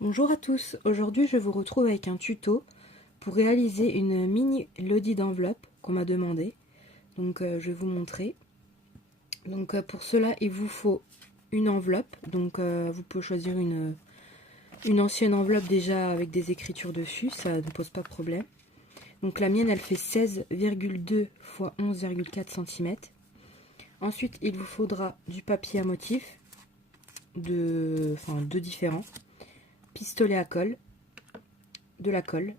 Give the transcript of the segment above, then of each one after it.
Bonjour à tous, aujourd'hui je vous retrouve avec un tuto pour réaliser une mini lodi d'enveloppe qu'on m'a demandé. Donc je vais vous montrer. Donc pour cela il vous faut une enveloppe, donc vous pouvez choisir une ancienne enveloppe déjà avec des écritures dessus, ça ne pose pas de problème. Donc la mienne elle fait 16,2 x 11,4 cm. Ensuite il vous faudra du papier à motif, deux différents, pistolet à colle, de la colle,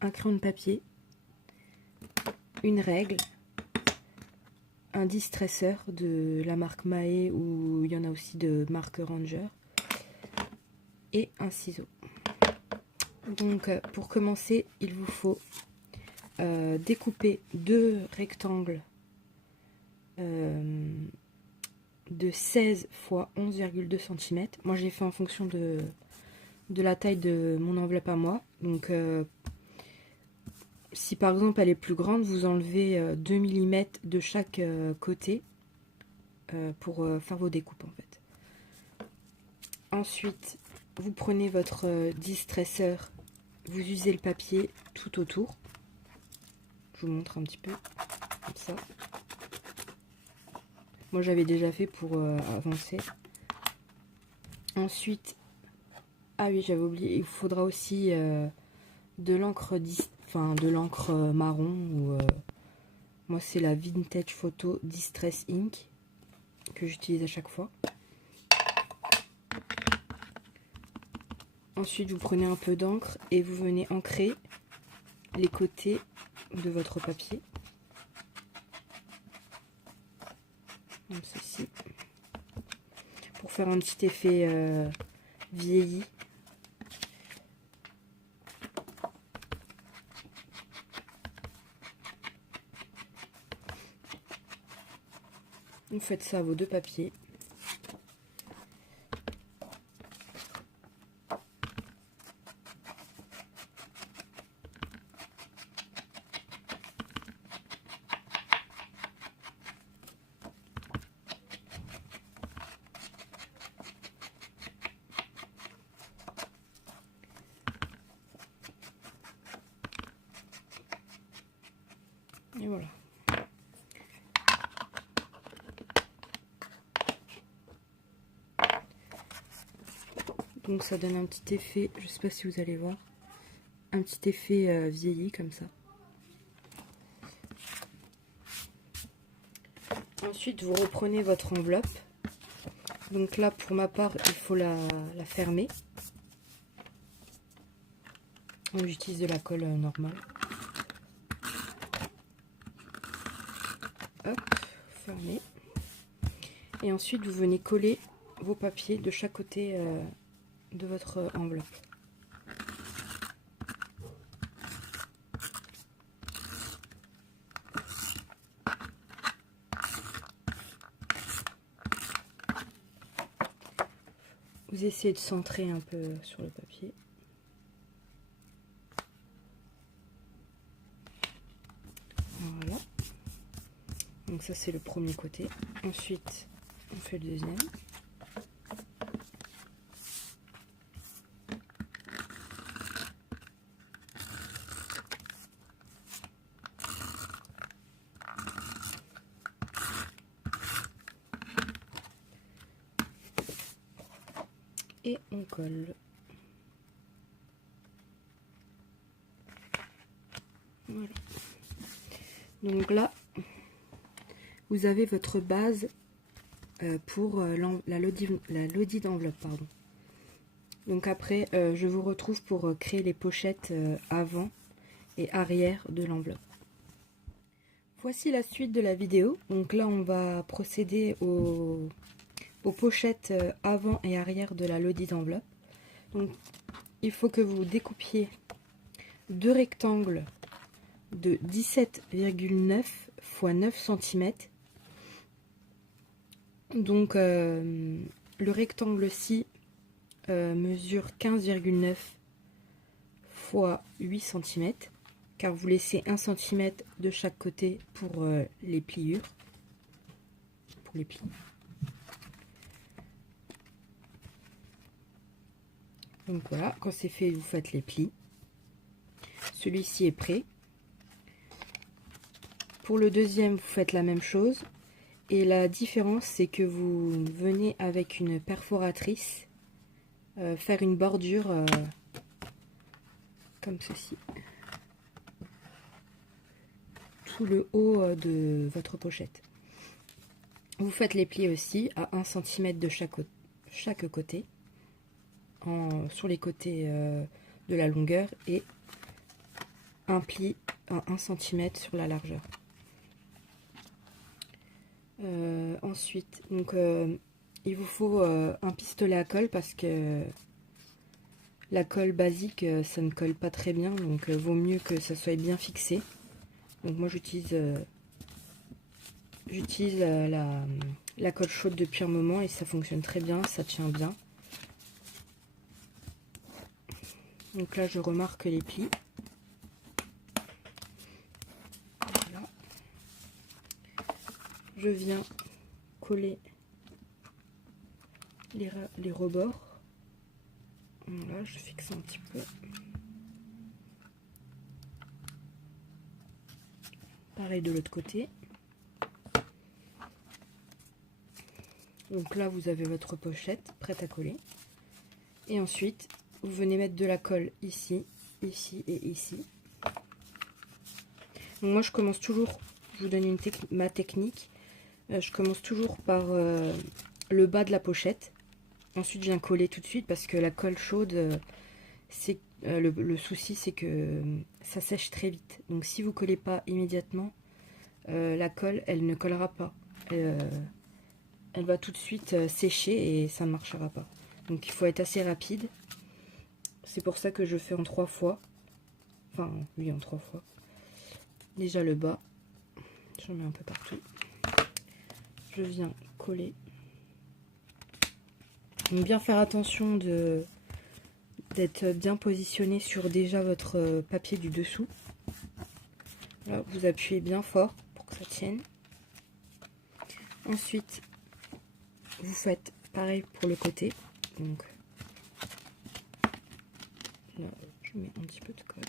un crayon de papier, une règle, un distresseur de la marque Mahé ou il y en a aussi de marque Ranger et un ciseau. Donc pour commencer il vous faut découper deux rectangles de 16 x 11,2 cm. Moi j'ai fait en fonction de la taille de mon enveloppe à moi. Donc si par exemple elle est plus grande, vous enlevez 2 mm de chaque côté pour faire vos découpes en fait. Ensuite, vous prenez votre distresseur, vous usez le papier tout autour. Je vous montre un petit peu, comme ça. Moi j'avais déjà fait pour avancer. Ensuite, ah oui j'avais oublié, il vous faudra aussi de l'encre marron ou moi c'est la Vintage Photo Distress Ink que j'utilise à chaque fois. Ensuite vous prenez un peu d'encre et vous venez ancrer les côtés de votre papier, comme ceci, pour faire un petit effet vieilli. Vous faites ça à vos deux papiers. Et voilà. Donc ça donne un petit effet, je sais pas si vous allez voir, un petit effet vieilli comme ça. Ensuite vous reprenez votre enveloppe. Donc là pour ma part il faut la fermer. J'utilise de la colle normale. Hop, fermé. Et ensuite vous venez coller vos papiers de chaque côté de votre enveloppe. Vous essayez de centrer un peu sur le papier. Voilà. Donc ça c'est le premier côté. Ensuite on fait le deuxième. Et on colle. Voilà. Donc là, vous avez votre base pour la lodi d'enveloppe, pardon. Donc après, je vous retrouve pour créer les pochettes avant et arrière de l'enveloppe. Voici la suite de la vidéo. Donc là, on va procéder aux pochettes avant et arrière de la lodi d'enveloppe. Donc, il faut que vous découpiez deux rectangles de 17,9 x 9 cm. Donc le rectangle-ci mesure 15,9 x 8 cm, car vous laissez 1 cm de chaque côté pour les pliures, pour les plis. Donc voilà, quand c'est fait, vous faites les plis. Celui-ci est prêt. Pour le deuxième, vous faites la même chose. Et la différence, c'est que vous venez avec une perforatrice faire une bordure comme ceci. Tout le haut de votre pochette. Vous faites les plis aussi à 1 cm de chaque côté. Sur les côtés de la longueur et un pli à 1 cm sur la largeur. Ensuite, donc, il vous faut un pistolet à colle parce que la colle basique ça ne colle pas très bien, donc vaut mieux que ça soit bien fixé. Donc moi j'utilise la colle chaude depuis un moment et ça fonctionne très bien, ça tient bien. Donc là je remarque les plis. Voilà. Je viens coller les rebords. Voilà, je fixe un petit peu. Pareil de l'autre côté. Donc là vous avez votre pochette prête à coller. Et ensuite vous venez mettre de la colle ici, ici et ici. Donc moi je commence toujours, je vous donne ma technique. Je commence toujours par le bas de la pochette. Ensuite je viens coller tout de suite parce que la colle chaude, le souci c'est que ça sèche très vite. Donc si vous collez pas immédiatement, la colle elle ne collera pas. Elle va tout de suite sécher et ça ne marchera pas. Donc il faut être assez rapide. C'est pour ça que je fais en 3 fois. Enfin, oui, en 3 fois. Déjà le bas. J'en mets un peu partout. Je viens coller. Donc bien faire attention d'être bien positionné sur déjà votre papier du dessous. Là, vous appuyez bien fort pour que ça tienne. Ensuite, vous faites pareil pour le côté. Donc là, je mets un petit peu de colle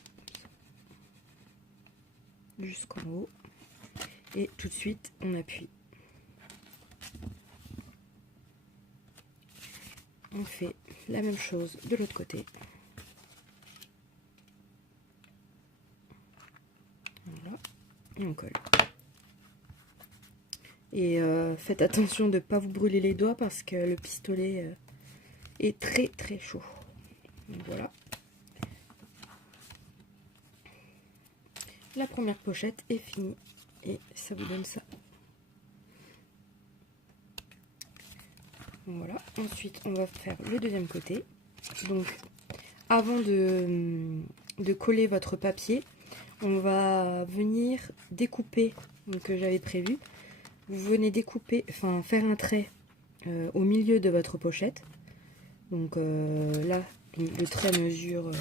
jusqu'en haut. Et tout de suite, on appuie. On fait la même chose de l'autre côté. Voilà. Et on colle. Et faites attention de ne pas vous brûler les doigts parce que le pistolet est très très chaud. Donc voilà. La première pochette est finie. Et ça vous donne ça. Donc voilà. Ensuite, on va faire le deuxième côté. Donc, avant de coller votre papier, on va venir découper, donc que j'avais prévu. Vous venez découper, enfin faire un trait au milieu de votre pochette. Donc là, le trait mesure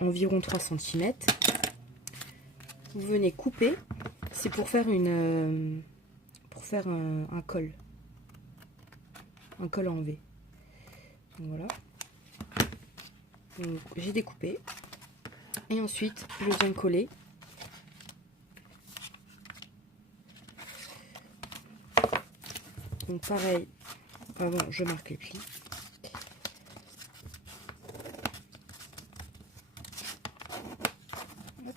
environ 3 cm. Vous venez couper, c'est pour faire un col. Un col en V. Donc voilà. Donc j'ai découpé. Et ensuite, je viens coller. Donc pareil, avant je marque les plis. Hop.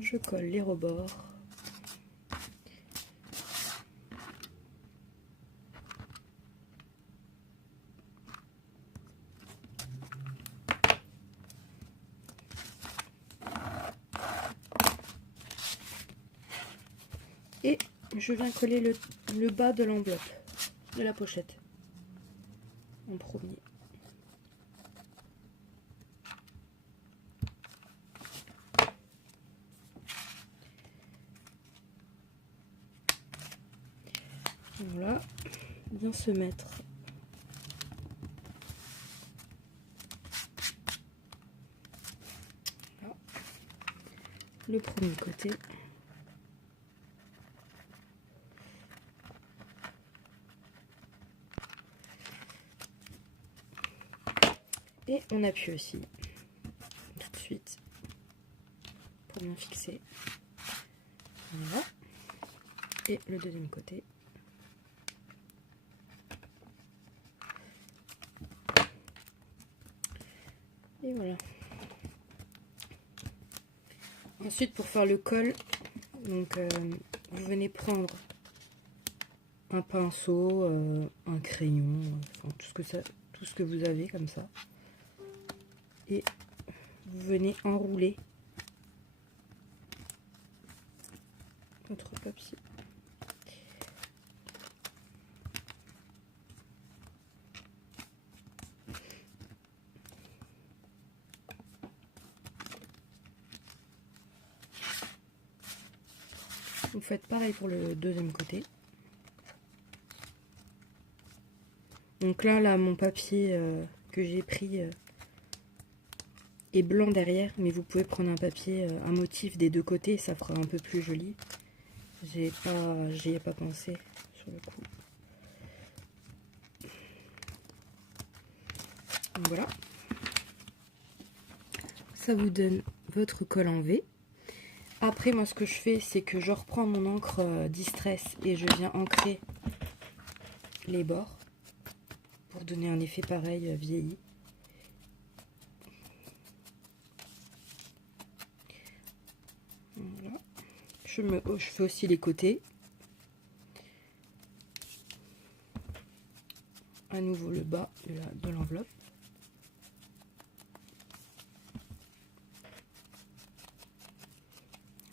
Je colle les rebords. Et je viens coller le bas de l'enveloppe, de la pochette, en premier. Voilà, bien se mettre. Voilà. Le premier côté. Et on appuie aussi tout de suite pour bien fixer. Voilà. Et le deuxième côté. Et voilà. Ensuite, pour faire le col, donc vous venez prendre un pinceau, un crayon, enfin, tout ce que vous avez comme ça. Et vous venez enrouler votre papier. Vous faites pareil pour le deuxième côté. Donc là mon papier que j'ai pris est blanc derrière, mais vous pouvez prendre un papier, un motif des deux côtés, ça fera un peu plus joli. J'y ai pas pensé sur le coup. Donc voilà. Ça vous donne votre col en V. Après, moi, ce que je fais, c'est que je reprends mon encre Distress et je viens ancrer les bords pour donner un effet pareil vieilli. Voilà. Je fais aussi les côtés. À nouveau le bas de l'enveloppe.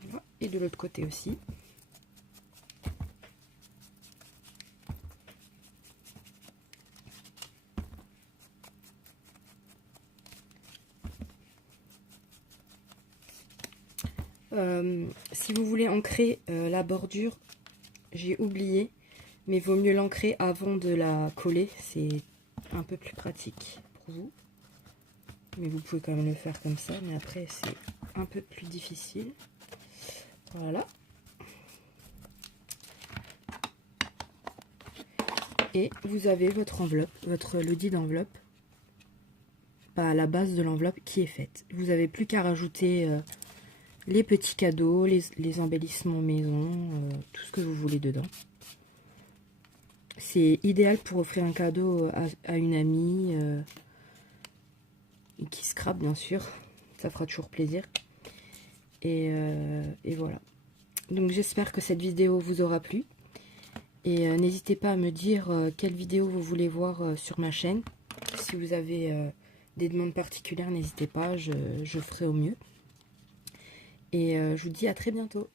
Voilà. Et de l'autre côté aussi. Si vous voulez ancrer la bordure, j'ai oublié, mais vaut mieux l'ancrer avant de la coller, c'est un peu plus pratique pour vous. Mais vous pouvez quand même le faire comme ça, mais après c'est un peu plus difficile. Voilà. Et vous avez votre enveloppe, votre lodi d'enveloppe, à la base de l'enveloppe qui est faite. Vous n'avez plus qu'à rajouter les petits cadeaux, les embellissements maison, tout ce que vous voulez dedans. C'est idéal pour offrir un cadeau à une amie qui scrape, bien sûr. Ça fera toujours plaisir. Et voilà. Donc j'espère que cette vidéo vous aura plu. Et n'hésitez pas à me dire quelle vidéo vous voulez voir sur ma chaîne. Si vous avez des demandes particulières, n'hésitez pas, je ferai au mieux. Et je vous dis à très bientôt.